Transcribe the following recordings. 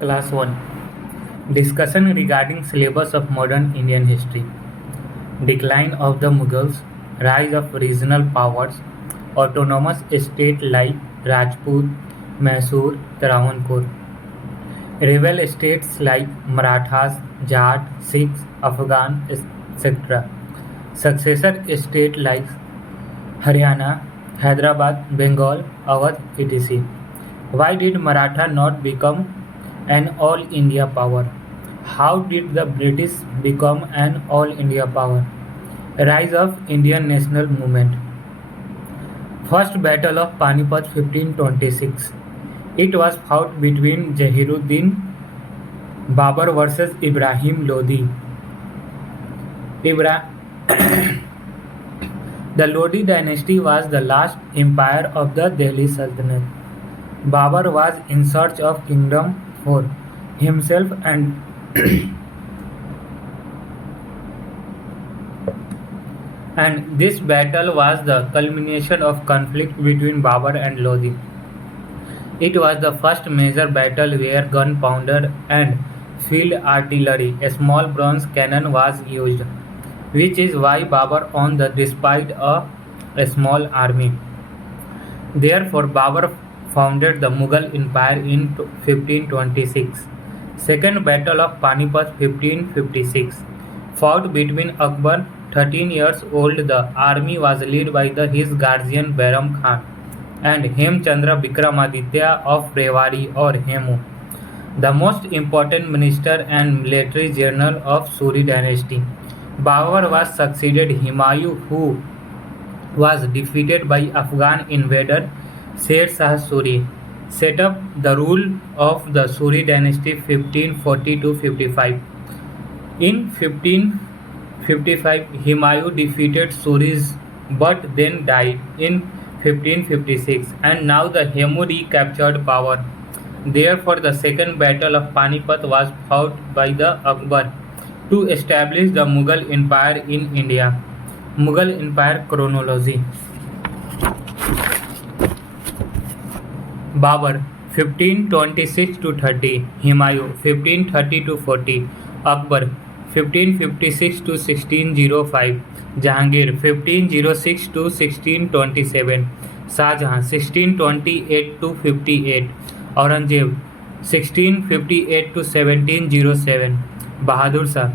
Class 1. Discussion regarding syllabus of modern Indian history. Decline of the Mughals, rise of regional powers, autonomous states like Rajput, Mysore, Travancore, rebel states like Marathas, Jat, Sikhs, Afghan, etc. Successor states like Haryana, Hyderabad, Bengal, Awadh, etc. Why did Maratha not become an all India power? How did the British become an all India power? Rise of Indian national movement. First Battle of Panipat 1526. It was fought between Jahiruddin Babur versus Ibrahim Lodi. Ibra- the Lodi dynasty was the last empire of the Delhi Sultanate. Babur was in search of kingdom for himself and this battle was the culmination of conflict between Babur and Lodi. It was the first major battle where gunpowder and field artillery, a small bronze cannon, was used, which is why Babur won despite a small army. Therefore, Babur founded the Mughal Empire in 1526. Second Battle of Panipat 1556. Fought between Akbar, 13 years old, the army was led by his guardian Bairam Khan and Hemchandra Vikramaditya of Rewari or Hemu, the most important minister and military general of Suri dynasty. Babur was succeeded Humayun, who was defeated by Afghan invader Sher Shah Suri, set up the rule of the Suri dynasty 1540–55. In 1555, Humayun defeated Suris but then died in 1556, and now the Hemu recaptured power. Therefore, the second battle of Panipat was fought by the Akbar to establish the Mughal Empire in India. Mughal Empire chronology. Babur 1526–30, Humayun 1530–40, Akbar 1556–1605, Jahangir 1506–1627, Shahjahan 1628–58, Aurangzeb 1658–1707, Bahadur Shah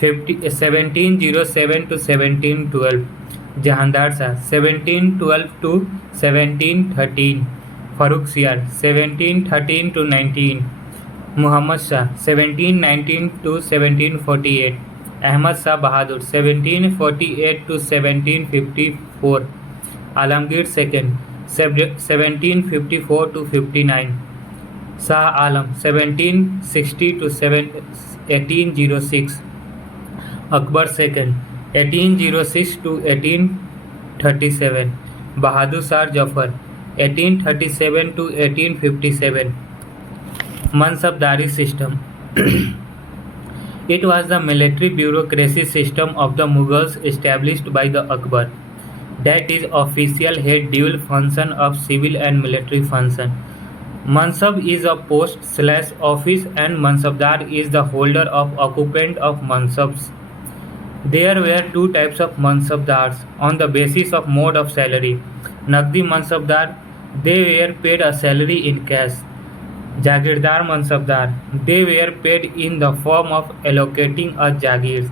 1707–1712, Jahandar Shah 1712–1713, Farrukh Siyar 1713–19, Muhammad Shah 1719–1748, Ahmad Shah Bahadur 1748–1754, Alamgir II 1754–59, Shah Alam 1760–1806, Akbar II 1806–1837, Bahadur Shah Jafar 1837–1857. Mansabdari system. It was the military bureaucracy system of the Mughals established by the Akbar. That is, official had dual function of civil and military function. Mansab is a post/office and Mansabdar is the holder of occupant of Mansabs. There were two types of Mansabdars on the basis of mode of salary. Naqdi Mansabdar, they were paid a salary in cash. Jagirdar Mansabdar, they were paid in the form of allocating a Jagir.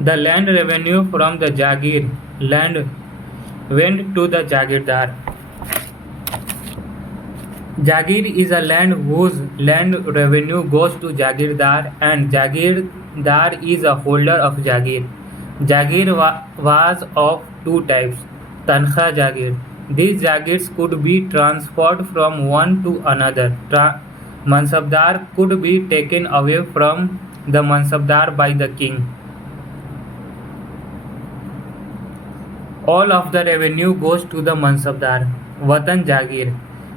The land revenue from the Jagir land went to the Jagirdar. Jagir is a land whose land revenue goes to Jagirdar, and Jagirdar is a holder of Jagir. Jagir was of two types. Tankha Jagir. These Jagirs could be transferred from one to another. Mansabdar could be taken away from the Mansabdar by the king. All of the revenue goes to the Mansabdar. Watan Jagir.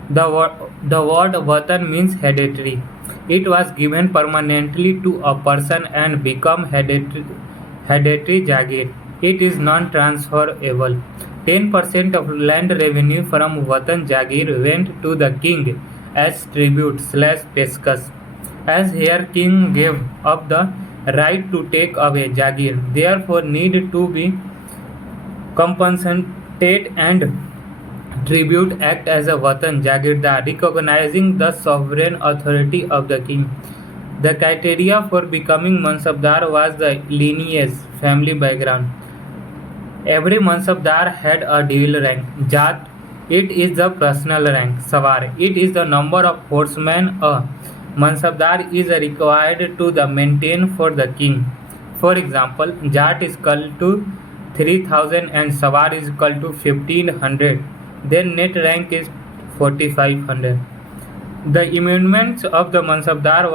The word Watan means hereditary. It was given permanently to a person and become hereditary Jagir. It is non-transferable. 10% of land revenue from Watan Jagir went to the king as tribute/peskas. as here king gave up the right to take away Jagir, therefore need to be compensated and tribute act as a Watan Jagirdar, recognizing the sovereign authority of the king. The criteria for becoming Mansabdar was the lineage, family background. Every Mansabdar had a dual rank. Jat, it is the personal rank. Sawar, it is the number of horsemen a Mansabdar is required to the maintain for the king. For example, Jat is equal to 3000 and Sawar is equal to 1500. Their net rank is 4500. The emoluments of the Mansabdar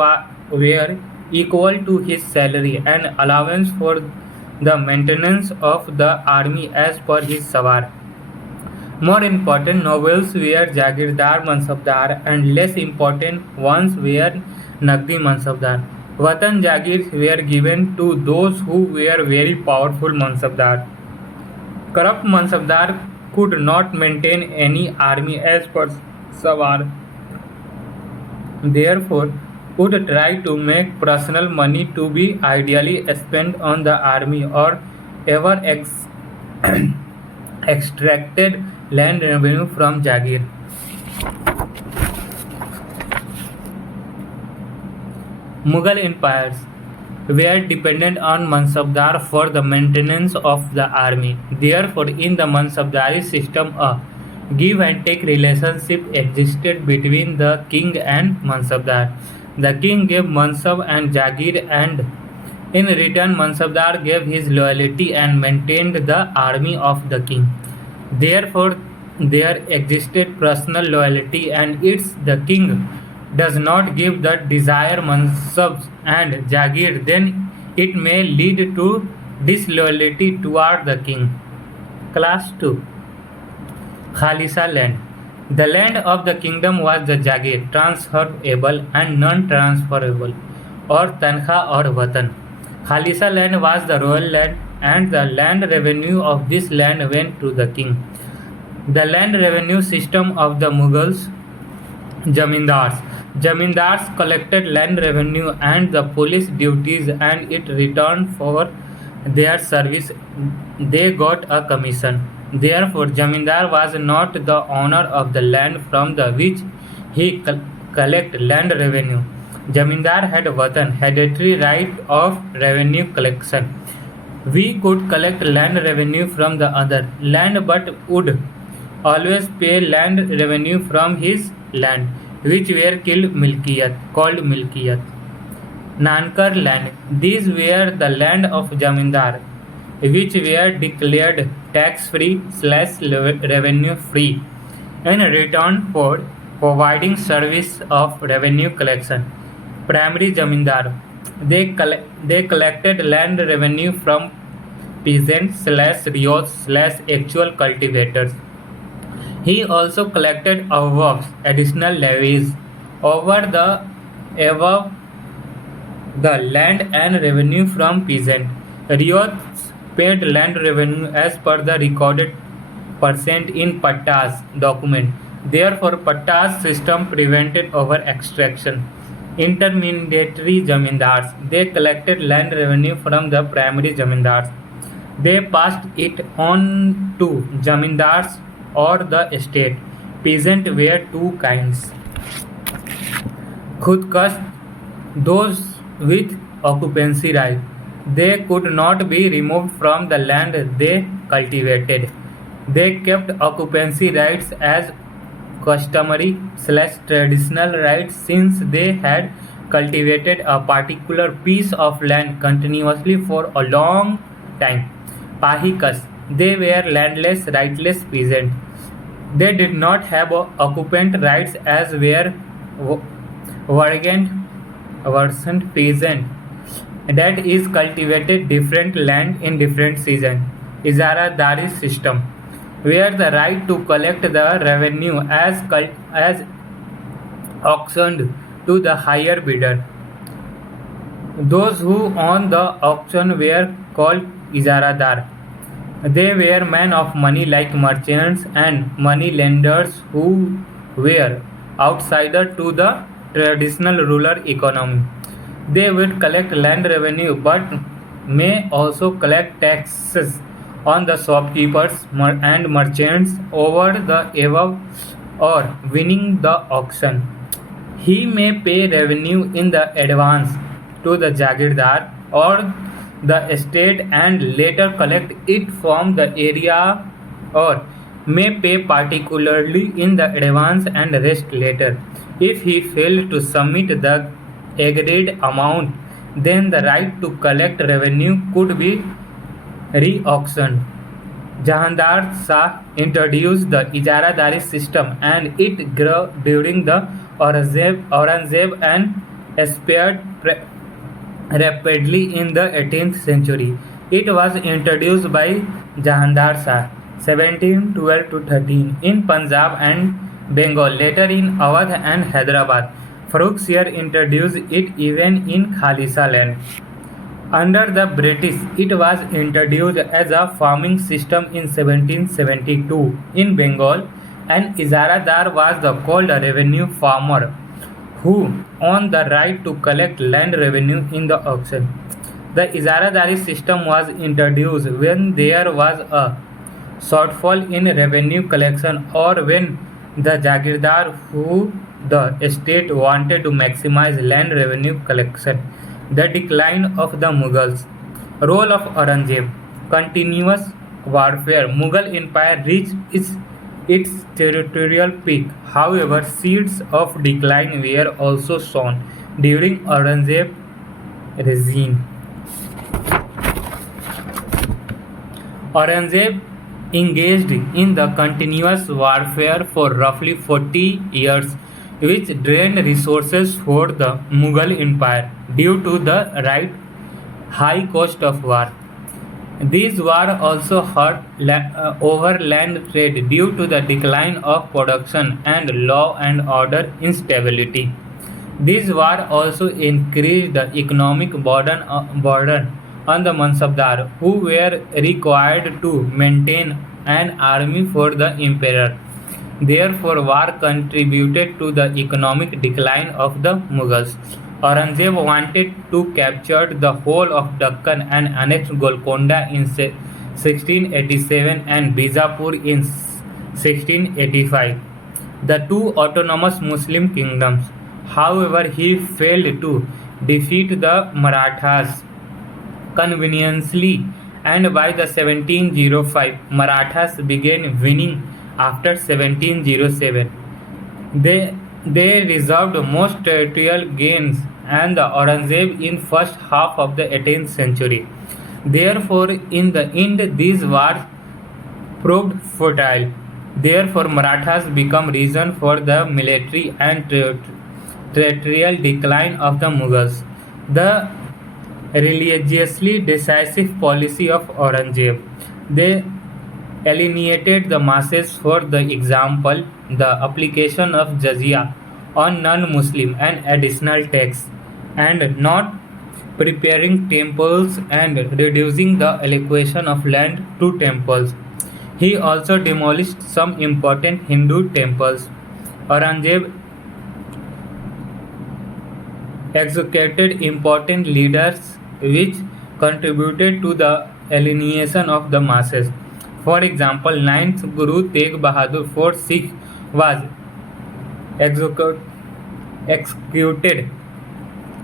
were equal to his salary and allowance for the maintenance of the army as per his Sawar. More important nobles were Jagirdar Mansabdar and less important ones were Naqdi Mansabdar. Watan Jagirs were given to those who were very powerful Mansabdar. Corrupt Mansabdar could not maintain any army as per Sawar, therefore would try to make personal money to be ideally spent on the army or ever extracted land revenue from Jagir. Mughal empires were dependent on Mansabdar for the maintenance of the army. Therefore, in the Mansabdari system, a give and take relationship existed between the king and Mansabdar. The king gave Mansab and Jagir, and in return, Mansabdar gave his loyalty and maintained the army of the king. Therefore, there existed personal loyalty, and it's the king does not give the desired mansabs and Jagir, then it may lead to disloyalty toward the king. Class 2. Khalisa land. The land of the kingdom was the Jagir, transferable and non-transferable, or Tankha or Watan. Khalisa land was the royal land, and the land revenue of this land went to the king. The land revenue system of the Mughals, Jamindars. Jamindars collected land revenue and the police duties, and it returned for their service. They got a commission. Therefore, Jamindar was not the owner of the land from the which he collect land revenue. Jamindar had Watan, hereditary right of revenue collection. We could collect land revenue from the other land, but would always pay land revenue from his land, which were called Milkiyat. Nankar land. These were the land of Jamindar, which were declared tax-free/revenue free in return for providing service of revenue collection. Primary Jamindar. They collected land revenue from peasants/ryots/actual cultivators. He also collected avobs, additional levies, over the above the land and revenue from peasant. Ryots paid land revenue as per the recorded percent in Pattas document. Therefore, Pattas system prevented over extraction. Intermediary Jamindars. They collected land revenue from the primary Jamindars. They passed it on to Jamindars or the estate. Peasant were two kinds. Khudkast, those with occupancy right. They could not be removed from the land they cultivated. They kept occupancy rights as customary/traditional rights since they had cultivated a particular piece of land continuously for a long time. Pahikas, they were landless, rightless peasants. They did not have occupant rights as were Vargant peasant, that is cultivated different land in different season. Izaradari system, where the right to collect the revenue as auctioned to the higher bidder. Those who owned the auction were called Izaradar. They were men of money like merchants and money lenders who were outsider to the traditional rural economy. They would collect land revenue but may also collect taxes on the shopkeepers and merchants over the above or winning the auction. He may pay revenue in the advance to the Jagirdar or the estate and later collect it from the area, or may pay particularly in the advance and rest later. If he failed to submit the agreed amount, then the right to collect revenue could be re-auctioned. Jahandar Shah introduced the Ijaradari system and it grew during the Aurangzeb and expired rapidly in the 18th century. It was introduced by Jahandar Shah 1712 to 13 in Punjab and Bengal, later in Awadh and Hyderabad. Farooq Shir introduced it even in Khalisa land. Under the British, it was introduced as a farming system in 1772 in Bengal, and Ijaradar was the called a revenue farmer who owned the right to collect land revenue in the auction. The Ijaradari system was introduced when there was a shortfall in revenue collection or when the Jagirdar who the estate wanted to maximize land revenue collection. The decline of the Mughals. Role of Aurangzeb. Continuous warfare. Mughal Empire reached its territorial peak. However, seeds of decline were also sown during Aurangzeb regime. Aurangzeb engaged in the continuous warfare for roughly 40 years, which drained resources for the Mughal Empire due to the high cost of war. These wars also hurt over land trade due to the decline of production and law and order instability. These wars also increased the economic burden on the Mansabdar, who were required to maintain an army for the emperor. Therefore, war contributed to the economic decline of the Mughals. Aurangzeb wanted to capture the whole of Deccan and annex Golconda in 1687 and Bijapur in 1685, the two autonomous Muslim kingdoms. However, he failed to defeat the Marathas conveniently, and by the 1705 Marathas began winning after 1707. They reserved most territorial gains and the Aurangzeb in first half of the 18th century. Therefore, in the end, these wars proved futile. Therefore, Marathas become reason for the military and territorial decline of the Mughals. The religiously decisive policy of Aurangzeb. They alienated the masses, for the example, the application of jizya on non-Muslim and additional tax, and not preparing temples and reducing the allocation of land to temples. He also demolished some important Hindu temples. Aurangzeb executed important leaders which contributed to the alienation of the masses. For example, ninth Guru Tegh Bahadur IV Sikh was executed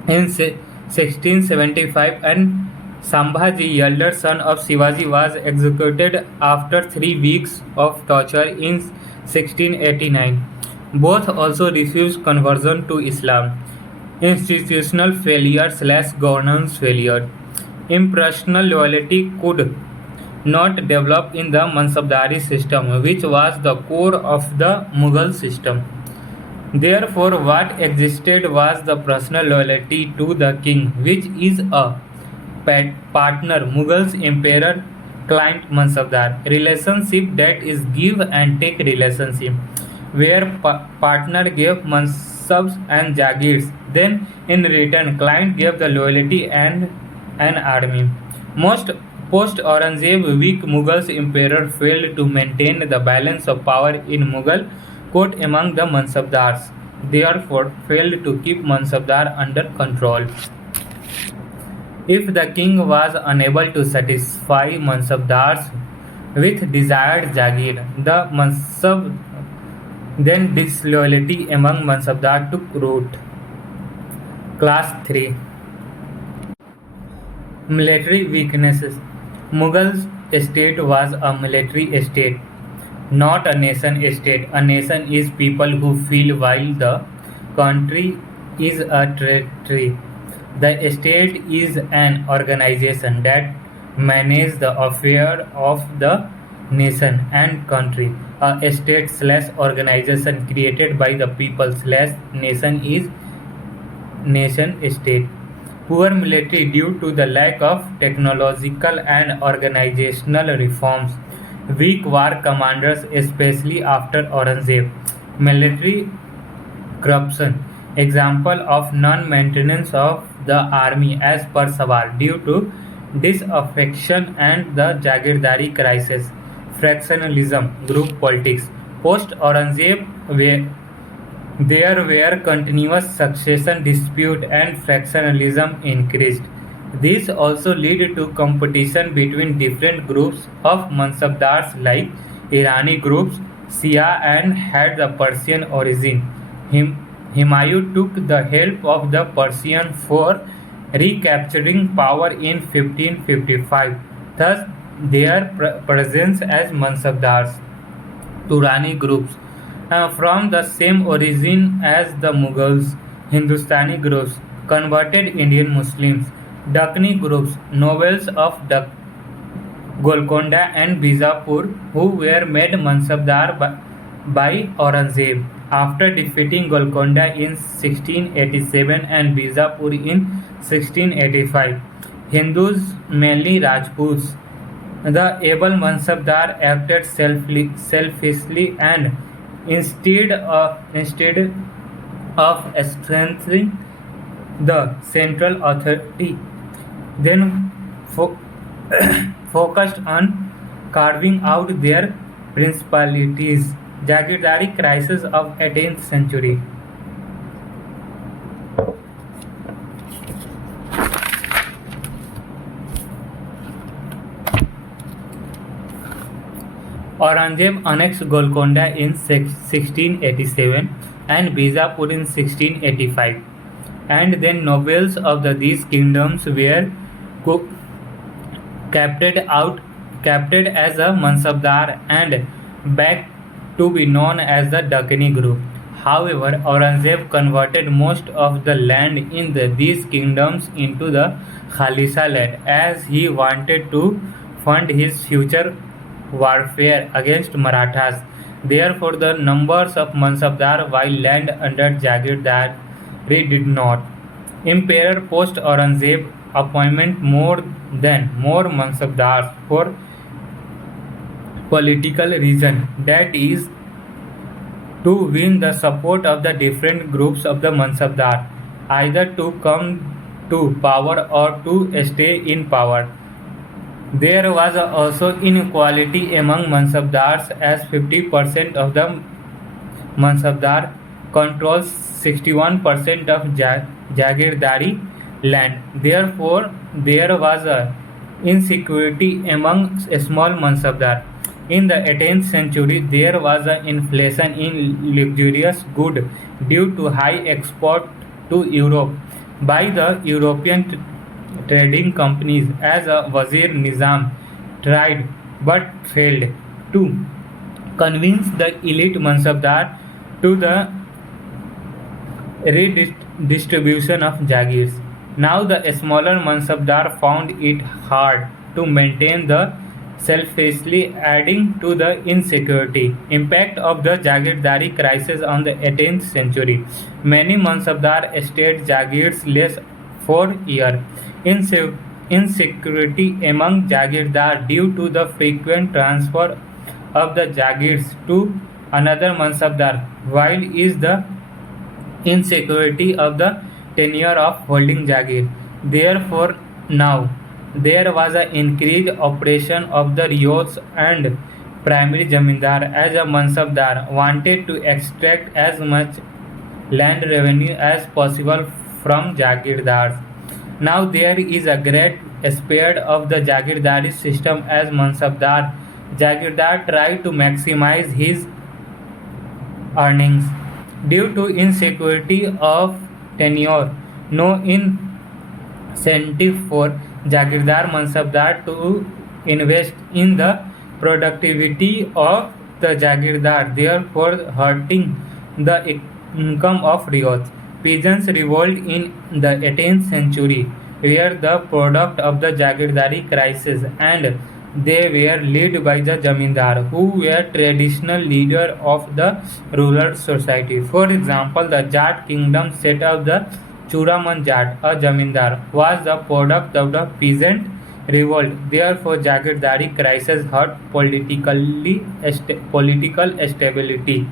in 1675, and Sambhaji, elder son of Shivaji, was executed after 3 weeks of torture in 1689. Both also refused conversion to Islam. Institutional failure/governance failure. Impersonal loyalty could not develop in the Mansabdari system, which was the core of the Mughal system. Therefore, what existed was the personal loyalty to the king, which is a partner Mughals emperor client Mansabdar relationship, that is give and take relationship, where partner gave mansabs and jagirs, then in return client gave the loyalty and an army. Most post Aurangzeb weak Mughals emperor failed to maintain the balance of power in Mughal court among the Mansabdars. therefore failed to keep Mansabdar under control. If the king was unable to satisfy Mansabdars with desired Jagir, the Mansab then disloyalty among Mansabdar took root. Class 3. Military weaknesses. Mughal state was a military state, not a nation state. A nation is people who feel, while the country is a territory. The state is an organization that manages the affair of the nation and country. A state/organization created by the people/nation is nation state. Poor military due to the lack of technological and organizational reforms. Weak war commanders, especially after Aurangzeb. Military corruption. Example of non-maintenance of the army as per Sawar due to disaffection and the Jagirdari crisis. Fractionalism, group politics. Post Aurangzeb, there were continuous succession dispute and fractionalism increased. This also led to competition between different groups of Mansabdars like Irani groups, Shia and had the Persian origin. Humayun took the help of the Persian for recapturing power in 1555. Thus, their presence as Mansabdars. Turani groups from the same origin as the Mughals, Hindustani groups, converted Indian Muslims, Dakhni groups, nobles of Golconda and Bijapur, who were made Mansabdar by Aurangzeb. After defeating Golconda in 1687 and Bijapur in 1685, Hindus, mainly Rajputs, the able Mansabdar acted selfishly and instead of strengthening the central authority, then focused on carving out their principalities. Jagirdari crisis of 18th century. Aurangzeb annexed Golconda in 1687 and Bijapur in 1685, and then nobles of these kingdoms were captured as a Mansabdar and back to be known as the Dakhni group. However, Aurangzeb converted most of the land in these kingdoms into the Khalisa land as he wanted to fund his future warfare against Marathas. Therefore, the numbers of Mansabdar while land under Jagirdari did not. Emperor post Aurangzeb appointment more Mansabdars for political reason, that is, to win the support of the different groups of the Mansabdar, either to come to power or to stay in power. There was also inequality among Mansabdars as 50% of the Mansabdar controls 61% of Jagirdari land. Therefore, there was a insecurity among small Mansabdar. In the 18th century, there was an inflation in luxurious goods due to high export to Europe by the European trading companies as Wazir Nizam tried but failed to convince the elite Mansabdar to the redistribution of Jagirs. Now the smaller Mansabdar found it hard to maintain the selfishly, adding to the insecurity. Impact of the Jagirdari crisis on the 18th century. Many Mansabdar stayed Jagirs less for years. Insecurity among Jagirdar due to the frequent transfer of the Jagirs to another Mansabdar, while is the insecurity of the tenure of holding Jagir. Therefore, now there was an increased operation of the riots and primary Jamindar as a Mansabdar wanted to extract as much land revenue as possible from Jagirdars. Now there is a great spread of the Jagirdari system as Mansabdar. Jagirdar tried to maximize his earnings. Due to insecurity of tenure, no incentive for Jagirdar Mansabdar to invest in the productivity of the Jagirdar, therefore hurting the income of riots. Peasants revolt in the 18th century were the product of the Jagirdari crisis, and they were led by the Jamindar, who were traditional leader of the rural society. For example, the Jat kingdom set up the Churaman Jat, a Jamindar, was the product of the peasant revolt. Therefore, Jagirdari crisis hurt political stability.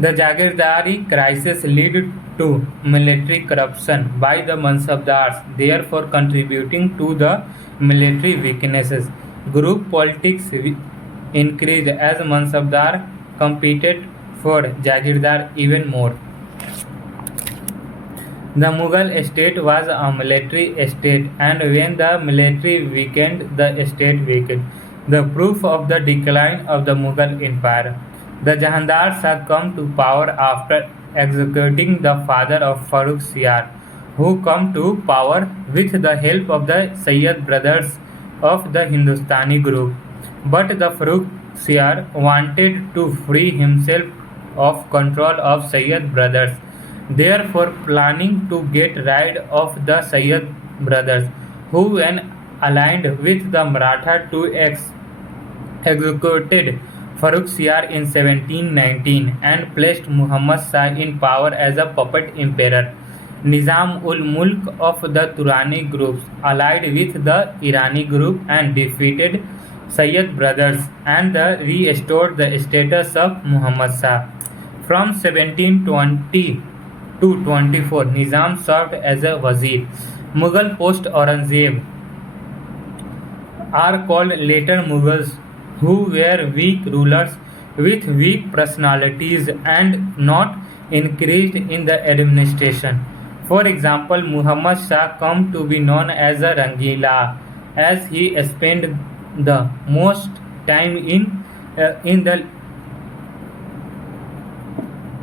The Jagirdari crisis led to military corruption by the Mansabdars, therefore contributing to the military weaknesses. Group politics increased as Mansabdar competed for Jagirdar even more. The Mughal state was a military state, and when the military weakened, the state weakened. The proof of the decline of the Mughal empire. The Jahandars had come to power after executing the father of Farrukh Siyar, who come to power with the help of the Sayyid brothers of the Hindustani group. But the Farrukh Siyar wanted to free himself of control of Sayyid brothers, therefore planning to get rid of the Sayyid brothers, who when aligned with the Maratha to executed Farrukh Siyar in 1719 and placed Muhammad Shah in power as a puppet emperor. Nizam ul Mulk of the Turani groups allied with the Irani group and defeated Sayyid brothers and restored the status of Muhammad Shah. From 1720 to 24, Nizam served as a wazir. Mughal post Aurangzeb are called later Mughals, who were weak rulers with weak personalities and not increased in the administration. For example, Muhammad Shah come to be known as a Rangila, as he spent the most time in the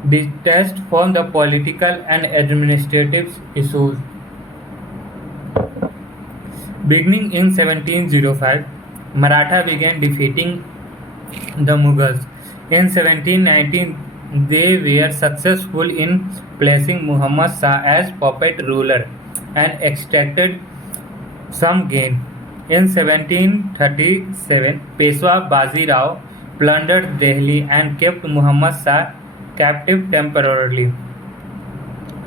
detached from the political and administrative issues. Beginning in 1705, Maratha began defeating the Mughals. In 1719, they were successful in placing Muhammad Shah as puppet ruler and extracted some gain. In 1737, Peshwa Bazi Rao plundered Delhi and kept Muhammad Shah captive temporarily.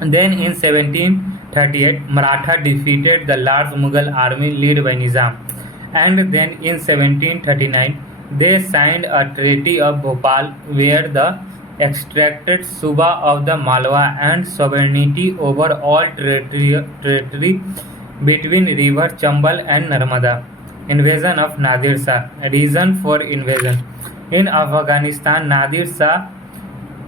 Then in 1738, Maratha defeated the large Mughal army led by Nizam, and then in 1739 they signed a Treaty of Bhopal where the extracted Suba of the Malwa and sovereignty over all territory between river Chambal and Narmada. Invasion of Nadir Shah. Reason for invasion. In Afghanistan, Nadir Shah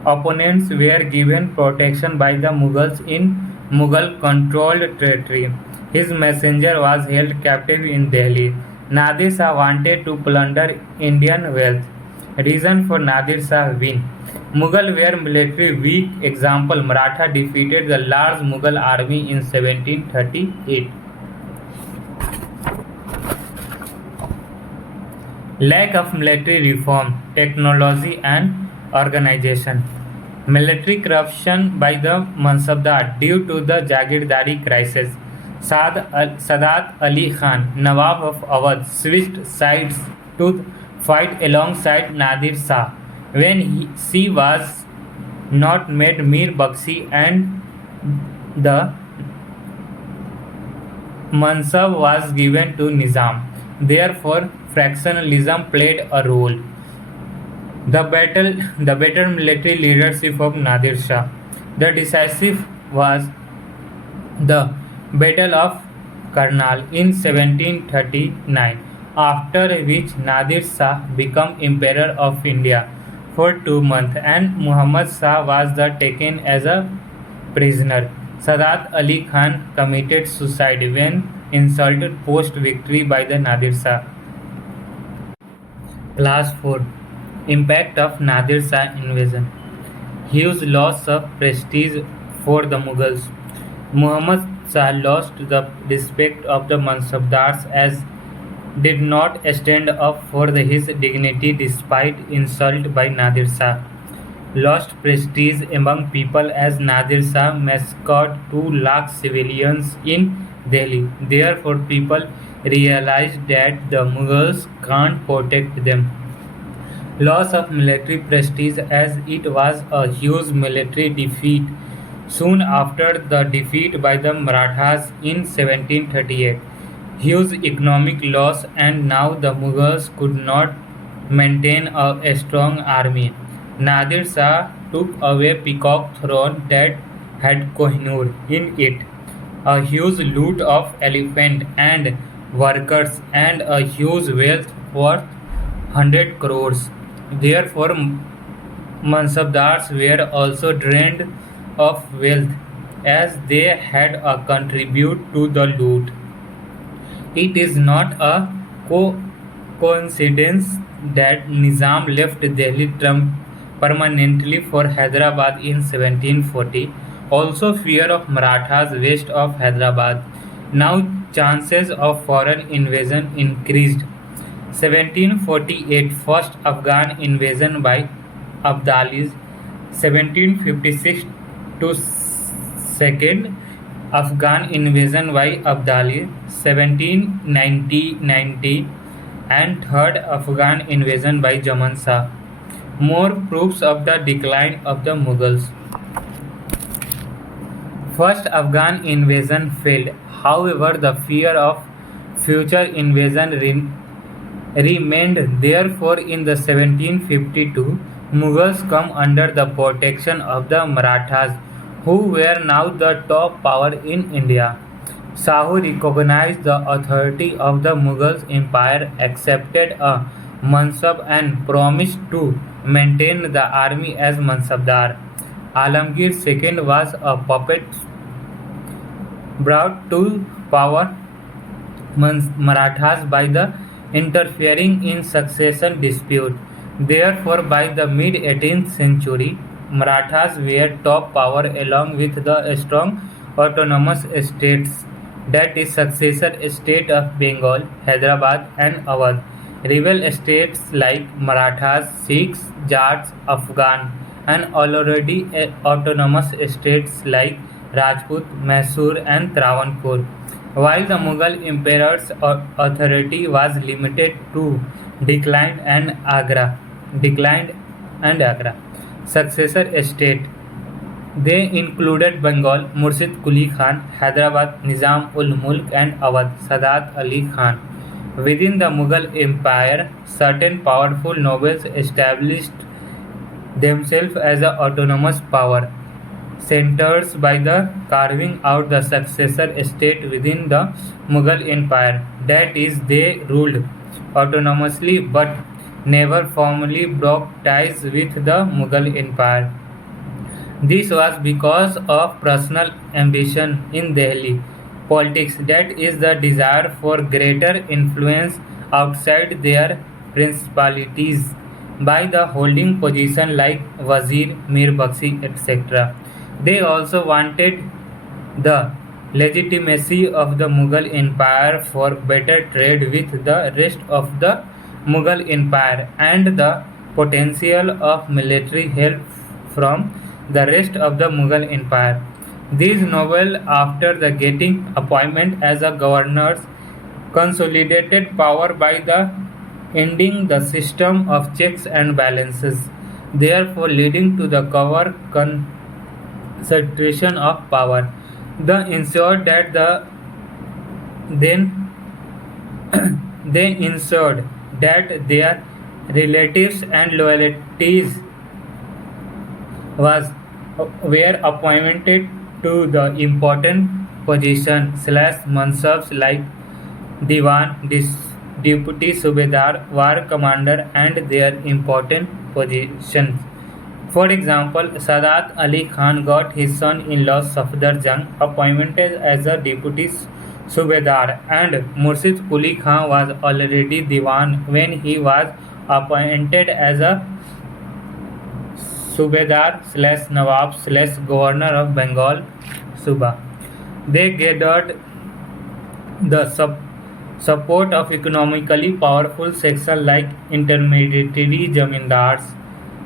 opponents were given protection by the Mughals in Mughal-controlled territory. His messenger was held captive in Delhi. Nadir Shah wanted to plunder Indian wealth. Reason for Nadir Shah win. Mughal were military weak. Example, Maratha defeated the large Mughal army in 1738. Lack of military reform, technology and organization. Military corruption by the Mansabdar due to the Jagirdari crisis. Sadat Ali Khan, Nawab of Awadh, switched sides to fight alongside Nadir Shah when she was not made Mir Bakshi and the Mansab was given to Nizam. Therefore, fractionalism played a role. The better military leadership of Nadir Shah. The decisive was the Battle of Karnal in 1739, after which Nadir Shah became Emperor of India for 2 months, and Muhammad Shah was taken as a prisoner. Sadat Ali Khan committed suicide when insulted post-victory by the Nadir Shah. Class 4. Impact of Nadir Shah invasion. Huge loss of prestige for the Mughals. Muhammad Shah lost the respect of the Mansabdars as did not stand up for his dignity despite insult by Nadir Shah. Lost prestige among people as Nadir Shah massacred 2 lakh civilians in Delhi. Therefore, people realized that the Mughals can't protect them. Loss of military prestige as it was a huge military defeat soon after the defeat by the Marathas in 1738. Huge economic loss, and now the Mughals could not maintain a strong army. Nadir Shah took away Peacock throne that had Kohinoor in it, a huge loot of elephant and workers, and a huge wealth worth 100 crores. Therefore, Mansabdars were also drained of wealth as they had contribute to the loot. It is not a coincidence that Nizam left Delhi permanently for Hyderabad in 1740. Also, fear of Marathas west of Hyderabad. Now, chances of foreign invasion increased. 1748 First Afghan invasion by Abdalis. 1756 to Second Afghan invasion by Abdali. 1790 and Third Afghan invasion by Jaman Shah. More proofs of the decline of the Mughals. First Afghan invasion failed. However, the fear of future invasion remained. Therefore, in the 1752, Mughals come under the protection of the Marathas, who were now the top power in India. Shahu recognized the authority of the Mughal Empire, accepted a Mansab, and promised to maintain the army as Mansabdar. Alamgir II was a puppet brought to power Marathas by the interfering in succession dispute. Therefore, by the mid-18th century, Marathas were top power along with the strong autonomous states, that is, successor state of Bengal, Hyderabad and Awadh. Rebel states like Marathas, Sikhs, Jats, Afghan, and already autonomous states like Rajput, Mysore and Travancore. While the Mughal emperor's authority was limited to declined and Agra, successor state. They included Bengal, Murshid Quli Khan, Hyderabad, Nizam ul Mulk and Awadh, Sadat Ali Khan. Within the Mughal Empire, certain powerful nobles established themselves as an autonomous power, centers by the carving out the successor state within the Mughal Empire. That is, they ruled autonomously but never formally broke ties with the Mughal Empire. This was because of personal ambition in Delhi politics, that is, the desire for greater influence outside their principalities by the holding position like Wazir, Mir Bakshi, etc. They also wanted the legitimacy of the Mughal Empire for better trade with the rest of the Mughal Empire and the potential of military help from the rest of the Mughal Empire. These nobles, after the getting appointment as a governors, consolidated power by the ending the system of checks and balances, therefore leading to the cover concentration of power. They ensured that they ensured that their relatives and loyalties were appointed to the important position / mansabs like Diwan, deputy subedar, war commander, and their important positions. For example, Sadat Ali Khan got his son-in-law Safdar Jung appointed as a deputy subedar, and Murshid Quli Khan was already Diwan when he was appointed as a Subedar slash Nawab slash Governor of Bengal Suba. They gathered the support of economically powerful sections like intermediary zamindars,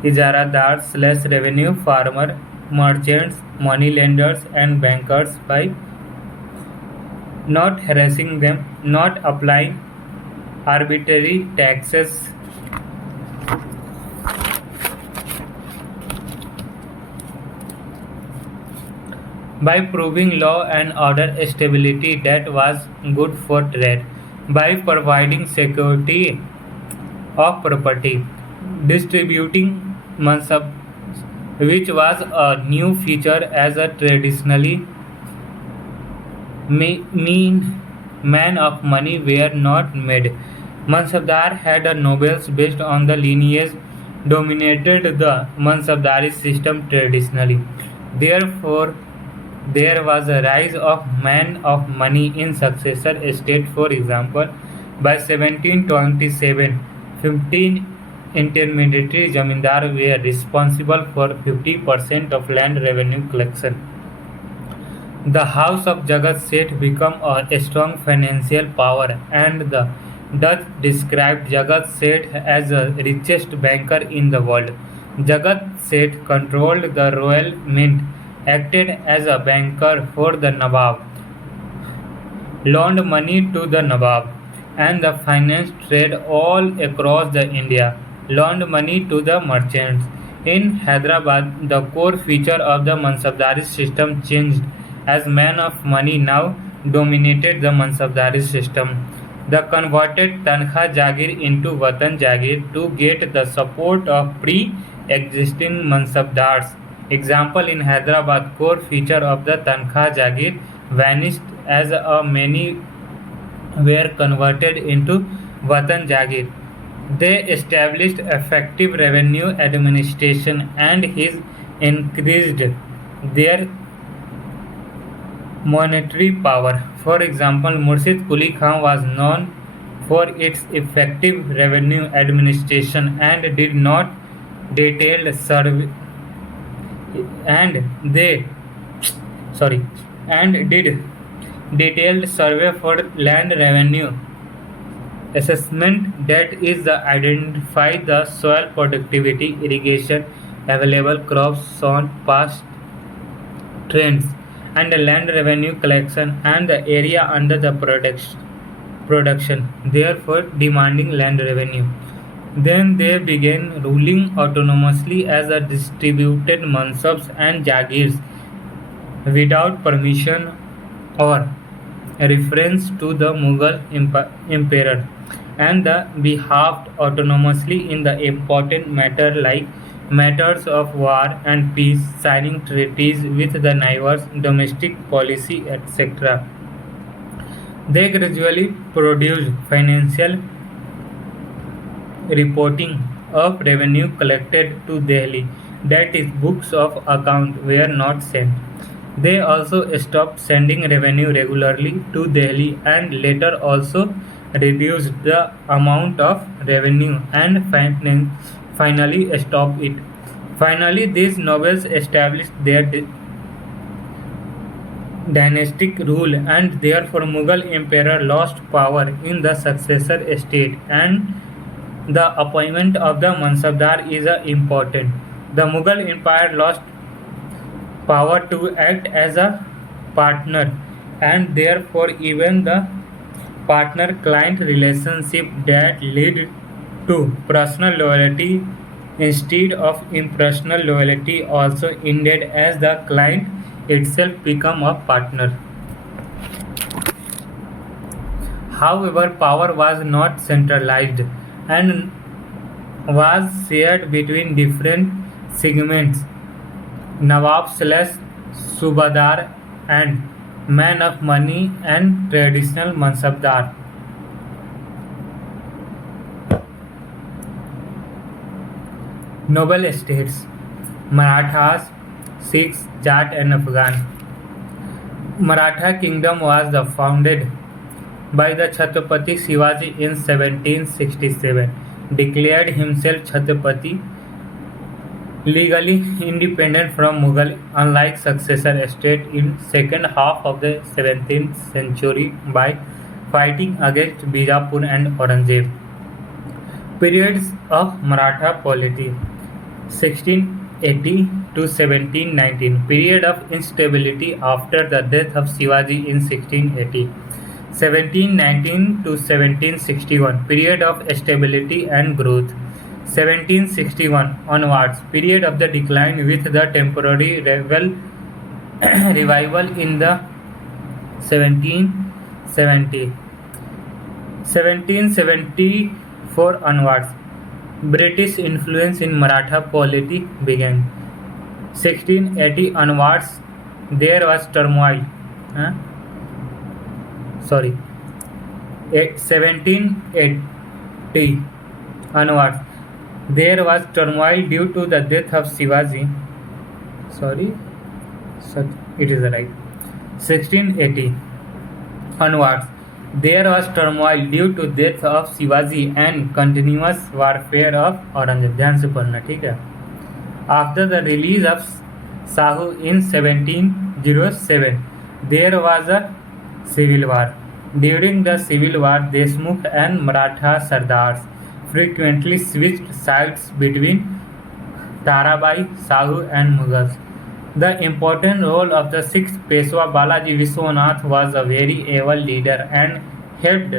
ijaradars slash revenue farmer, merchants, money lenders, and bankers by not harassing them, not applying arbitrary taxes, by proving law and order stability that was good for trade, by providing security of property, distributing mansab, which was a new feature as a traditionally mean man of money were not made. Mansabdar had a nobles based on the lineage dominated the Mansabdari system traditionally. Therefore, there was a rise of men of money in successor state. For example, by 1727, 15 intermediary zamindar were responsible for 50% of land revenue collection. The house of Jagat Seth became a strong financial power, and the Dutch described Jagat Seth as the richest banker in the world. Jagat Seth controlled the royal mint, acted as a banker for the Nawab, loaned money to the Nawab, and the financed trade all across the India, loaned money to the merchants. In Hyderabad, the core feature of the Mansabdari system changed as men of money now dominated the Mansabdari system. They converted Tankha Jagir into Watan Jagir to get the support of pre-existing Mansabdars. Example, in Hyderabad, core feature of the Tankha Jagir vanished as many were converted into Watan Jagir. They established effective revenue administration and his increased their monetary power. For example, Murshid Quli Khan was known for its effective revenue administration and did not detailed survey and they sorry and did detailed survey for land revenue assessment, that is the identify the soil productivity, irrigation, available crops on past trends, and the land revenue collection and the area under the production, therefore demanding land revenue. Then they began ruling autonomously as a distributed mansabs and jagirs without permission or reference to the Mughal emperor, and the behaved autonomously in the important matter like matters of war and peace, signing treaties with the neighbors, domestic policy, etc. They gradually produced financial reporting of revenue collected to Delhi, that is, books of account were not sent. They also stopped sending revenue regularly to Delhi and later also reduced the amount of revenue and finally stopped it. Finally, these nobles established their dynastic rule, and therefore Mughal emperor lost power in the successor state, and the appointment of the Mansabdar is important. The Mughal empire lost power to act as a partner, and therefore even the partner-client relationship that led to personal loyalty instead of impersonal loyalty also ended as the client itself became a partner. However, power was not centralized and was shared between different segments, Nawab slash Subadar and man of money and traditional Mansabdar. Noble states, Marathas, Sikhs, Jat and Afghan. Maratha kingdom was founded by the Chhatrapati Shivaji in 1767, declared himself Chhatrapati, legally independent from Mughal, unlike successor state in second half of the 17th century by fighting against Bijapur and Aurangzeb. Periods of Maratha polity: 1680 to 1719, period of instability after the death of Shivaji in 1680. 1719 to 1761, period of stability and growth. 1761 onwards, period of the decline with the temporary revival in the 1770. 1774 onwards, British influence in Maratha polity began. 1680 onwards, there was turmoil. 1780 onwards, there was turmoil due to the death of Shivaji. It is right. 1680 onwards, there was turmoil due to death of Shivaji and continuous warfare of Aurangzeb. ध्यान से पढ़ना, ठीक है. After the release of Shahu in 1707, there was a civil war. During the civil war, Deshmukh and Maratha Sardars frequently switched sides between Tarabai, Shahu and Mughals. The important role of the sixth Peshwa Balaji Vishwanath was a very able leader and helped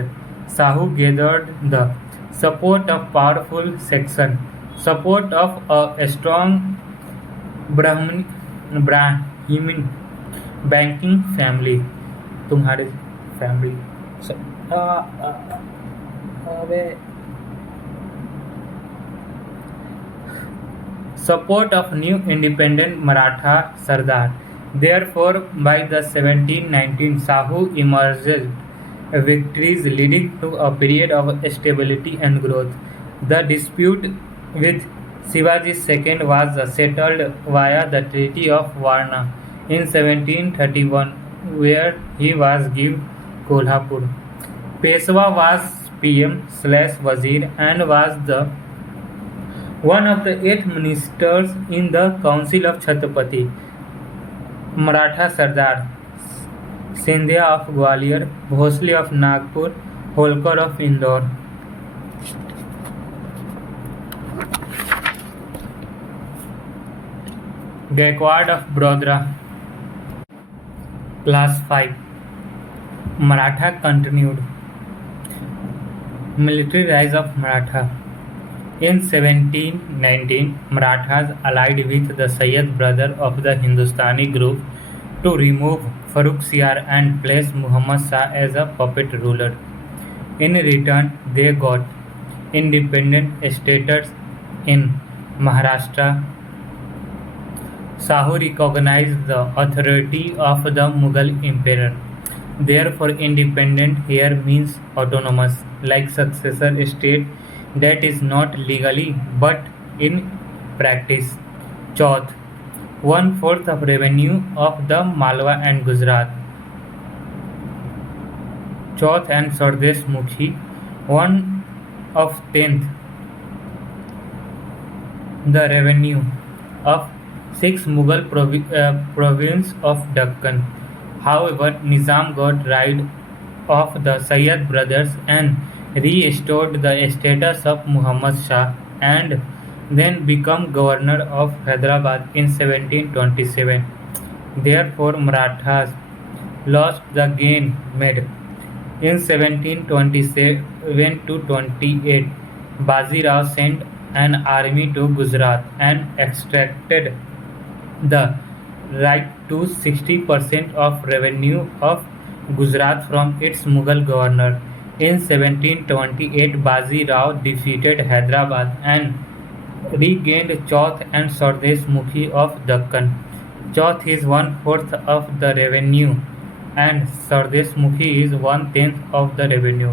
Shahu gather the support of powerful section, support of a strong Brahmin banking family. तुम्हारे family. Support of new independent Maratha Sardar. Therefore, by the 1719, Shahu emerged victories leading to a period of stability and growth. The dispute with Shivaji II was settled via the Treaty of Varna in 1731, where he was given Kolhapur. Peshwa was PM/Wazir and was the one of the 8 ministers in the Council of Chhatrapati. Maratha Sardar: Scindia of Gwalior, Bhosle of Nagpur, Holkar of Indore. Gaikwad of Brodra. Class 5. Maratha continued. Military rise of Maratha. In 1719, Marathas allied with the Sayyid brother of the Hindustani group to remove Farrukhsiyar and place Muhammad Shah as a puppet ruler. In return, they got independent status in Maharashtra. Shahu recognized the authority of the Mughal emperor. Therefore, independent here means autonomous, like successor state that is not legally but in practice. Chauth: 1/4 of revenue of the Malwa and Gujarat. Chauth and Sardesh Mukhi: 1/10 the revenue of 6 Mughal province of Deccan. However, Nizam got rid of the Sayyid brothers and restored the status of Muhammad Shah and then became governor of Hyderabad in 1727. Therefore, Marathas lost the gain made. In 1727 to 28, Baji Rao sent an army to Gujarat and extracted the right to 60% of revenue of Gujarat from its Mughal governor. In 1728, Baji Rao defeated Hyderabad and regained Chauth and Sardesh Mukhi of Deccan. Chauth is 1/4 of the revenue and Sardesh Mukhi is 1/10 of the revenue.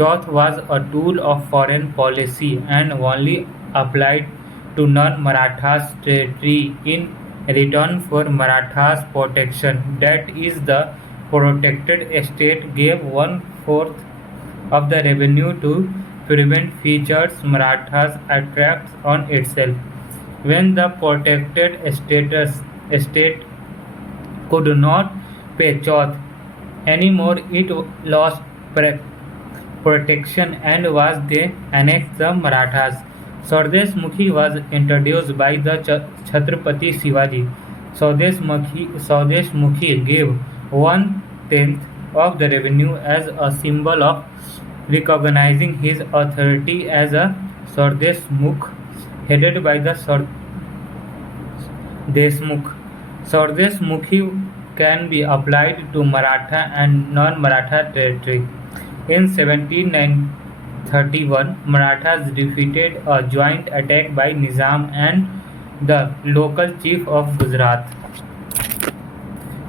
Chauth was a tool of foreign policy and only applied to non-Marathas territory in return for Marathas protection. That is, the protected estate gave one-fourth of the revenue to prevent features Marathas attracts on itself. When the protected estate could not pay chauth anymore, it lost protection and was then annexed the Marathas. Swardesh Mukhi was introduced by the Chhatrapati Shivaji. Swardesh Mukhi gave one-tenth of the revenue as a symbol of recognizing his authority as a Swardesh Mukh headed by the Deshmukh. Swardesh Mukhi can be applied to Maratha and non-Maratha territory. In 1731, Marathas defeated a joint attack by Nizam and the local chief of Gujarat.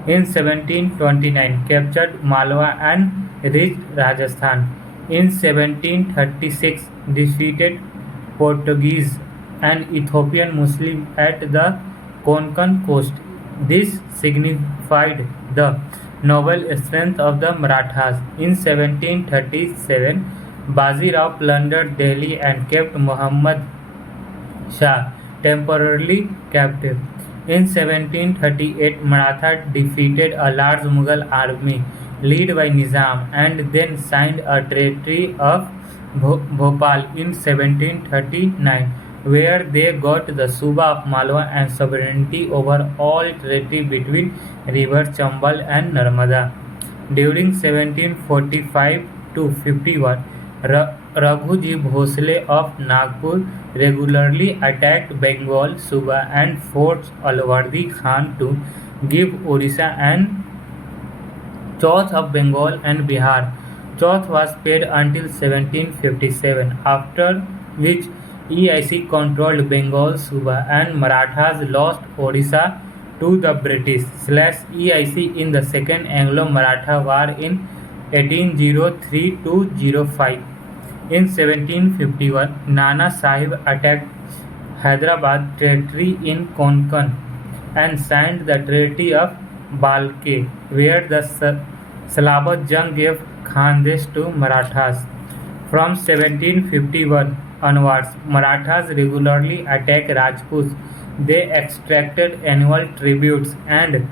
In 1729, captured Malwa and reached Rajasthan. In 1736, defeated Portuguese and Ethiopian Muslims at the Konkan coast. This signified the noble strength of the Marathas. In 1737, Bazi Rao plundered Delhi and kept Muhammad Shah temporarily captive. In 1738, Maratha defeated a large Mughal army led by Nizam and then signed a treaty of Bhopal in 1739, where they got the Suba of Malwa and sovereignty over all territory between rivers Chambal and Narmada. During 1745 to 51, Raghuji Bhosle of Nagpur regularly attacked Bengal, Suba and forced Alwardi Khan to give Orissa and Chauth of Bengal and Bihar. Chauth was paid until 1757, after which EIC controlled Bengal, Suba and Marathas lost Orissa to the British /EIC in the Second Anglo-Maratha War in 1803–05. In 1751, Nana Sahib attacked Hyderabad territory in Konkan and signed the Treaty of Balke, where the Salabat Jung gave Khandesh to Marathas. From 1751 onwards, Marathas regularly attacked Rajputs. They extracted annual tributes and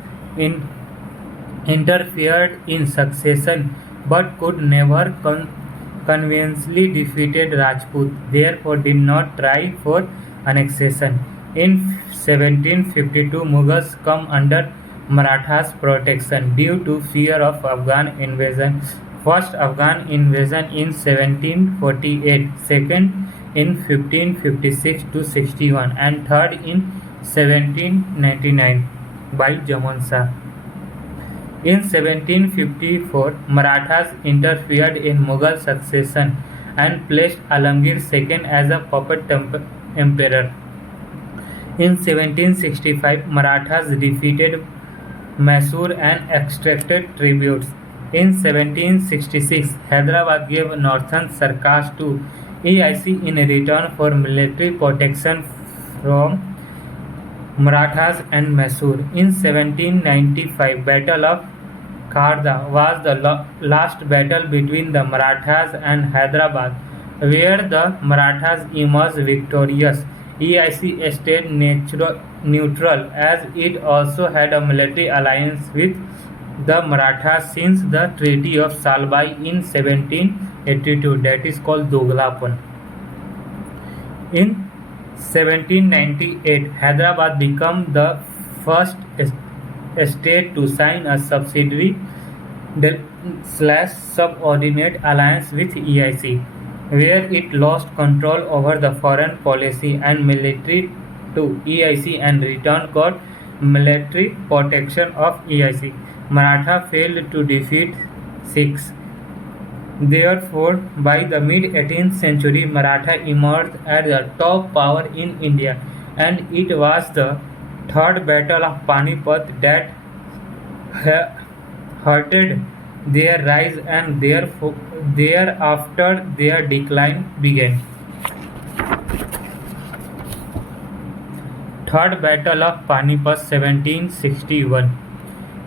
interfered in succession, but could never convincingly defeat Rajput, therefore did not try for annexation. In 1752, Mughals come under Marathas' protection due to fear of Afghan invasion. First Afghan invasion in 1748, second in 1556–61, and third in 1799 by Jaman Shah. In 1754, Marathas interfered in Mughal succession and placed Alamgir II as a puppet emperor. In 1765, Marathas defeated Mysore and extracted tributes. In 1766, Hyderabad gave northern Sarkars to EIC in return for military protection from Marathas and Mysore. In 1795, Battle of Kharda was the last battle between the Marathas and Hyderabad, where the Marathas emerged victorious. EIC stayed neutral as it also had a military alliance with the Marathas since the Treaty of Salbai in 1782, that is called Doglapan. In 1798, Hyderabad became the first state to sign a subsidiary/subordinate alliance with EIC, where it lost control over the foreign policy and military to EIC and returned got military protection of EIC. Maratha failed to defeat Sikhs. Therefore, by the mid-18th century, Maratha emerged as the top power in India, and it was the Third Battle of Panipat that halted their rise, and thereafter their decline began. Third Battle of Panipat 1761.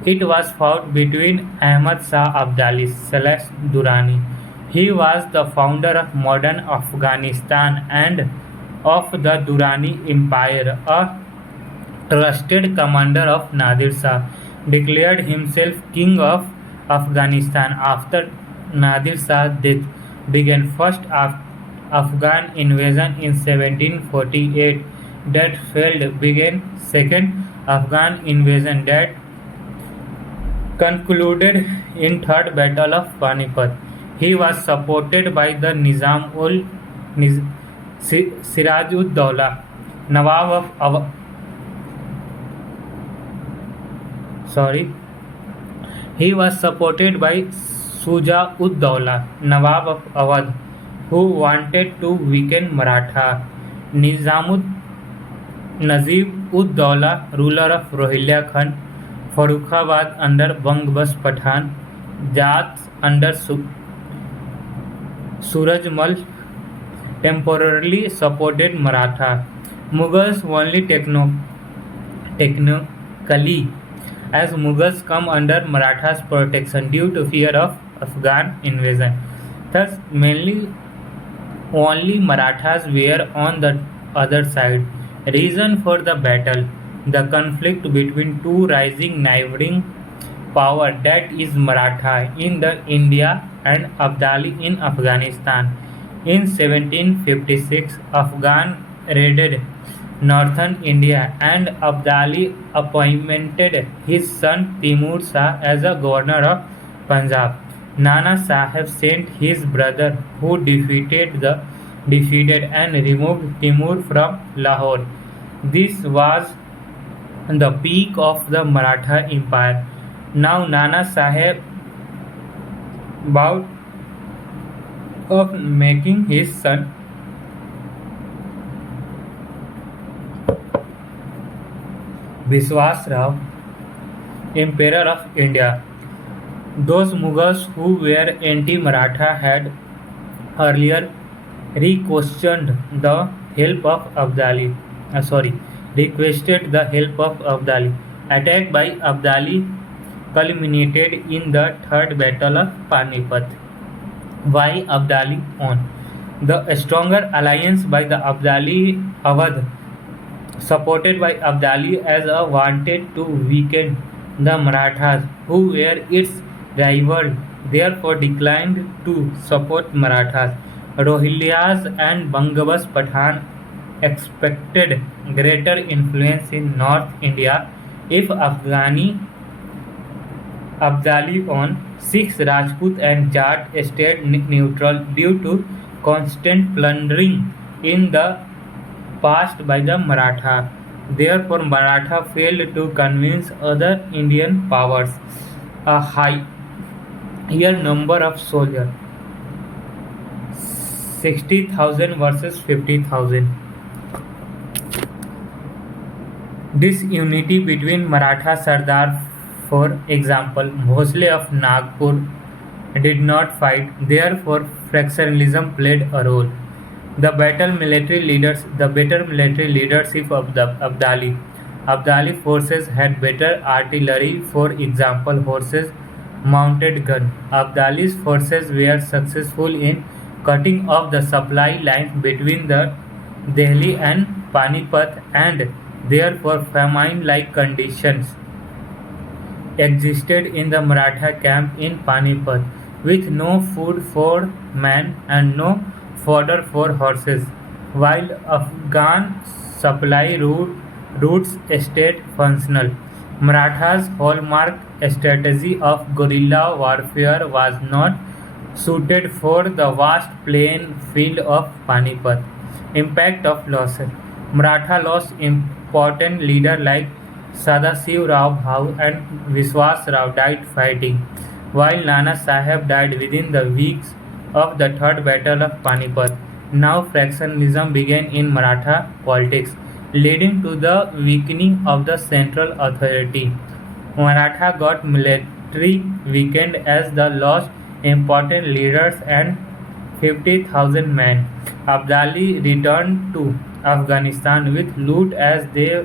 It was fought between Ahmad Shah Abdali/Durrani. He was the founder of modern Afghanistan and of the Durrani Empire. A trusted commander of Nadir Shah declared himself king of Afghanistan after Nadir Shah's death. Began first Afghan invasion in 1748 that failed. Began second Afghan invasion that concluded in Third Battle of Panipat. He was supported by the Siraj-ud-Dawla, Nawab of He was supported by Shuja-ud-Dawla, Nawab of Awadh, who wanted to weaken Maratha. Nazib-ud-Dawla, ruler of Rohilkhand, Farrukhabad under Bangabas Pathan, Jats under Surajmal temporarily supported Maratha. Mughals only technically, as Mughals come under Maratha's protection due to fear of Afghan invasion. Thus, mainly only Marathas were on the other side. Reason for the battle: the conflict between two rising neighboring power, that is Maratha in the India and Abdali in Afghanistan. In 1756, Afghan raided northern India and Abdali appointed his son Timur Shah as a governor of Punjab. Nana Sahib sent his brother, who defeated and removed Timur from Lahore. This was the peak of the Maratha Empire. Now Nana Sahib vowed of making his son Biswas Rao Emperor of India. Those Mughals who were anti-Maratha had earlier requested the help of Abdali. Attack by Abdali culminated in the Third Battle of Panipat. Why Abdali won? The stronger alliance by the Abdali Awadh, supported by Abdali as a wanted to weaken the Marathas, who were its rivals, therefore declined to support Marathas. Rohillas and Bangabas Pathan expected greater influence in North India if Abdali won. Sikhs, Rajput and Jat stayed neutral due to constant plundering in the past by the Maratha. Therefore, Maratha failed to convince other Indian powers. A higher number of soldiers, 60,000 versus 50,000. Disunity between Maratha Sardar, for example, Bhosle of Nagpur, did not fight, therefore factionalism played a role. The better military leadership of the Abdali forces had better artillery, for example, horses, mounted gun. Abdali's forces were successful in cutting off the supply lines between the Delhi and Panipat, and therefore famine-like conditions existed in the Maratha camp in Panipat, with no food for men and no fodder for horses, while Afghan supply routes stayed functional. Maratha's hallmark strategy of guerrilla warfare was not suited for the vast plain field of Panipat. Impact of losses: Maratha lost important leaders like Sadasiv Rao Bhau and Viswas Rao died fighting, while Nana Sahib died within the weeks of the Third Battle of Panipat. Now factionalism began in Maratha politics, leading to the weakening of the central authority. Maratha got military weakened as they lost important leaders and 50,000 men. Abdali returned to Afghanistan with loot as there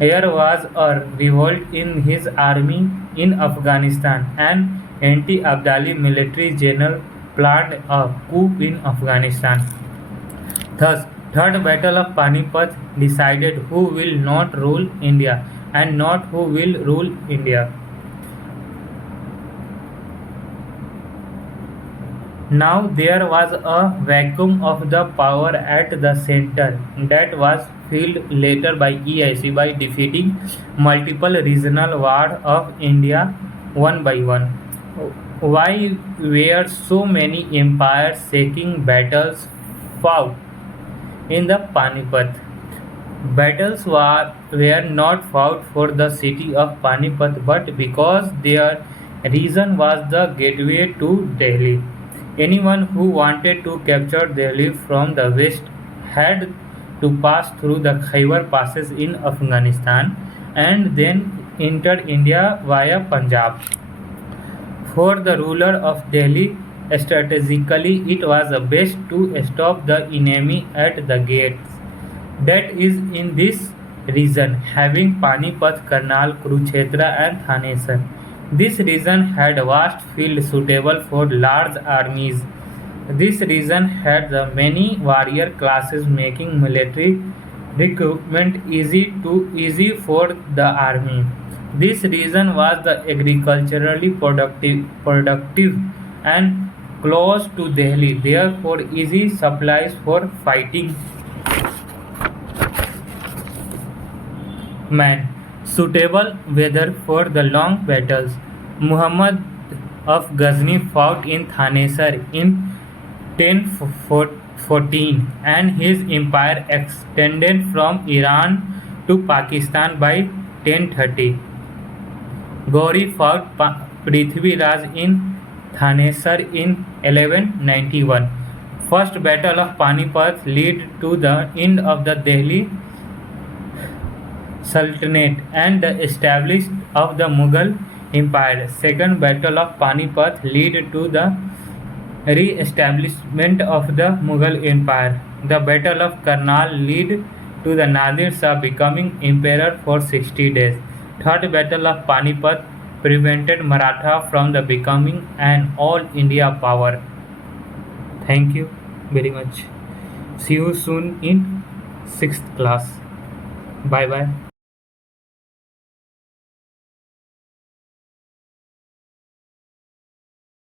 was a revolt in his army in Afghanistan. An anti-Abdali military general planned a coup in Afghanistan. Thus, Third Battle of Panipat decided who will not rule India and not who will rule India. Now there was a vacuum of the power at the center that was filled later by EIC by defeating multiple regional wars of India one by one. Why were so many empires shaking battles fought in the Panipat? Battles were not fought for the city of Panipat but because their region was the gateway to Delhi. Anyone who wanted to capture Delhi from the west had to pass through the Khyber passes in Afghanistan and then enter India via Punjab. For the ruler of Delhi, strategically it was best to stop the enemy at the gates. That is in this region, having Panipat, Karnal, Kurukshetra and Thanesar. This region had vast fields suitable for large armies. This region had the many warrior classes making military recruitment easy for the army. This region was the agriculturally productive and close to Delhi, therefore easy supplies for fighting man. Suitable weather for the long battles. Muhammad of Ghazni fought in Thanesar in 1014 and his empire extended from Iran to Pakistan by 1030. Gauri fought Prithvi Raj in Thanesar in 1191. First battle of Panipat led to the end of the Delhi Sultanate and the establishment of the Mughal Empire. Second Battle of Panipat led to the re-establishment of the Mughal Empire. The Battle of Karnal led to the Nadir Shah becoming emperor for 60 days. Third Battle of Panipat prevented Maratha from the becoming an all-India power. Thank you very much. See you soon in 6th class. Bye bye.